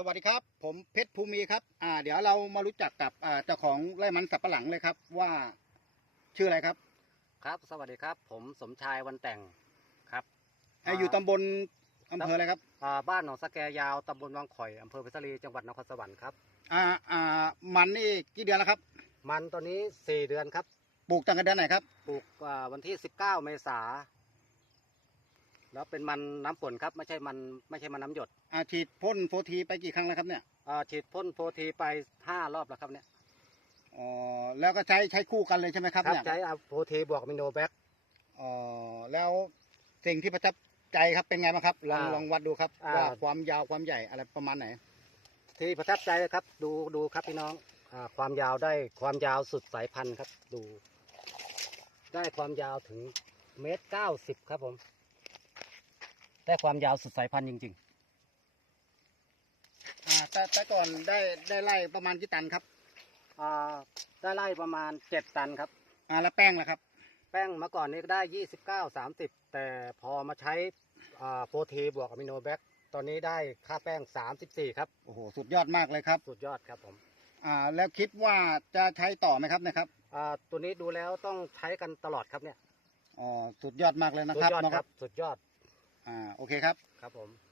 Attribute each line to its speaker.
Speaker 1: สวัสดีครับ ผมเพชรภูมิครับ อ่า เดี๋ยวเรามารู้จักกับอ่าเจ้าของไร่มันสับปะหลังเลยครับ ว่าชื่ออะไรครับ
Speaker 2: ครับ สวัสดีครับ ผมสมชายวันแต่งครับ
Speaker 1: อ่าอยู่ตำบลอำเภออะไรครับ
Speaker 2: อ่าบ้านหนองสะแกยาวตำบลวังข่อยอำเภอเพชรบุรีจังหวัดนครสวรรค์ครับ
Speaker 1: อ่า อ่า มันนี่กี่เดือนแล้วครับ
Speaker 2: มันตอนนี้4เดือนครับ
Speaker 1: ปลูกตั้งแต่เดือนไหนครับ
Speaker 2: ปลูกอ่าวันที่ 19 เมษา แล้วเป็นมันน้ำฝนครับไม่ใช่มันไม่ใช่มันน้ำหยด
Speaker 1: อาฉีดพ่นโฟทีไปกี่ครั้งแล้วครับเนี่ย
Speaker 2: อ่าฉีดพ่นโพธีไป5รอบแล้วครับเนี่ย
Speaker 1: อ๋อแล้วก็ใช้ใช้คู่กันเลยใช่ไหมครับเนี่ย
Speaker 2: ใช้เอาโพธีบวกมิโนแบค
Speaker 1: อ๋อแล้วสิ่งที่ประทับใจครับเป็นไงบ้างครับลอง
Speaker 2: อ่า
Speaker 1: ลองวัดดูครับ
Speaker 2: อ่า
Speaker 1: ว่าความยาวความใหญ่อะไรประมาณไหน
Speaker 2: ที่ประทับใจครับดูดูครับพี่น้องอาความยาวได้ความยาวสุดสายพันธุ์ครับดู ได้ความยาวถึงเมตรเก้าสิบครับผม ได้ความยาวสุดสายพันธุ์จริง
Speaker 1: อ่าแต่แต่ก่อนได้ได้ไล่ประมาณกี่ตันครับ
Speaker 2: ๆ อ่า ได้ไล่ประมาณเจ็ดตันครับ
Speaker 1: อ่าแล้วแป้งล่ะครับ
Speaker 2: แป้งเมื่อก่อนนี้ก็ได้ยี่สิบเก้าสามสิบแต่พอมาใช้อ่าโปรทีบวกอะมิโนแบคตอนนี้ได้ค่าแป้งสามสิบสี่ครับ
Speaker 1: โอ้โห สุดยอดมากเลยครับ
Speaker 2: สุดยอดครับผม
Speaker 1: อ่า แล้วคิดว่าจะใช้ต่อไหมครับนะครับ
Speaker 2: อ่า ตัวนี้ดูแล้วต้องใช้กันตลอดครับเนี่ย
Speaker 1: อ๋อ สุดยอดมากเลยนะ
Speaker 2: สุด
Speaker 1: ครับ
Speaker 2: ยอด
Speaker 1: น้อง
Speaker 2: ครับสุดยอด
Speaker 1: อ่าโอเคครับ
Speaker 2: ครับผม